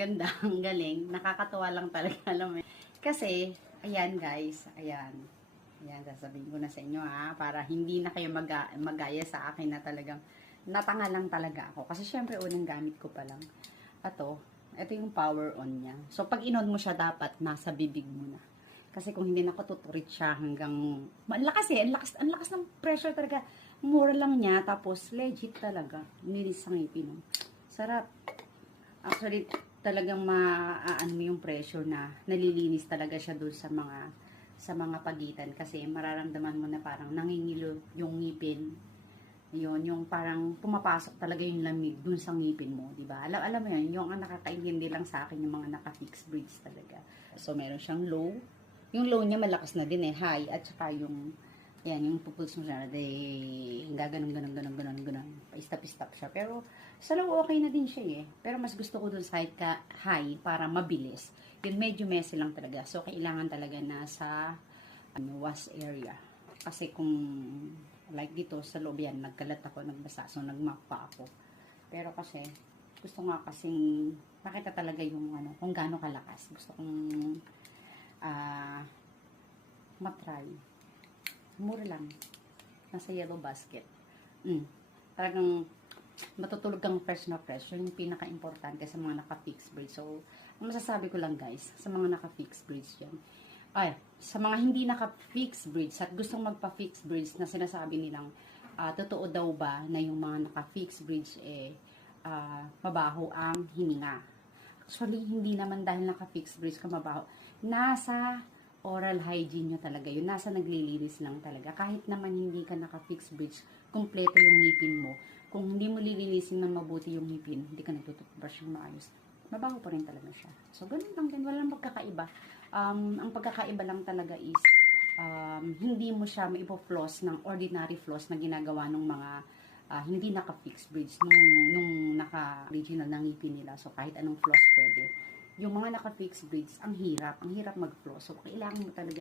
Ganda, ang galing. Nakakatuwa lang talaga, alam mo. Kasi, ayan guys, ayan. Ayan, sasabihin ko na sa inyo ha, para hindi na kayo magaya sa akin na talagang natanga lang talaga ako. Kasi syempre, unang gamit ko pa lang. Ito yung power on niya. So, pag in-on mo siya, dapat nasa bibig mo na. Kasi kung hindi nakatuturit siya hanggang, malakas eh, ang lakas ng pressure talaga. Mura lang niya, tapos legit talaga. Nilis ang ngipin. No? Sarap. Actually, talagang maaano mo yung pressure na nalilinis talaga siya doon sa mga pagitan kasi mararamdaman mo na parang nangingilo yung ngipin. Yun, yung parang pumapasok talaga yung lamig dun sa ngipin mo, di ba? Alam mo yun, yung ang nakakaintindi lang sa akin yung mga naka-fixed braids talaga. So, meron siyang low. Yung low niya malakas na din eh, high. At saka yung, yan, yung pupulse mo siya, ganon. Pa-stop siya. Pero, sa low okay na din siya eh. Pero mas gusto ko dun sa high para mabilis. Yun, medyo messy lang talaga. So, kailangan talaga na sa wash area. Kasi kung like dito sa loob yan, nagkalat ako, nagbasa, so nagmap pa ako. Pero kasi, gusto nga kasing makita talaga yung ano, kung gaano kalakas. Gusto kong matry. Mura lang. Nasa yellow basket. Talagang matutulog kang fresh na fresh. Yun yung pinaka-importante sa mga naka-fixed braids. So, ang masasabi ko lang guys, sa mga naka-fixed braids yan, sa mga hindi naka-fixed braids at gustong magpa-fixed braids na sinasabi nilang totoo daw ba na yung mga naka-fixed braids mabaho ang hininga. Actually, hindi naman dahil naka-fixed braids ka mabaho. Nasa oral hygiene nyo talaga yun. Nasa naglilinis lang talaga. Kahit naman hindi ka naka-fixed braids, kumpleto yung ngipin mo. Kung hindi mo lilinisin ng mabuti yung ngipin, hindi ka nagtututbrush yung maayos, mabaho pa rin talaga siya. So, ganun lang din. Walang magkakaiba. Ang pagkakaiba lang talaga is, hindi mo siya maipo-floss ng ordinary floss na ginagawa ng mga hindi naka-fixed braids nung naka-original na ngipin nila. So, kahit anong floss pwede. Yung mga naka-fixed braids, ang hirap mag-floss. So, kailangan mo talaga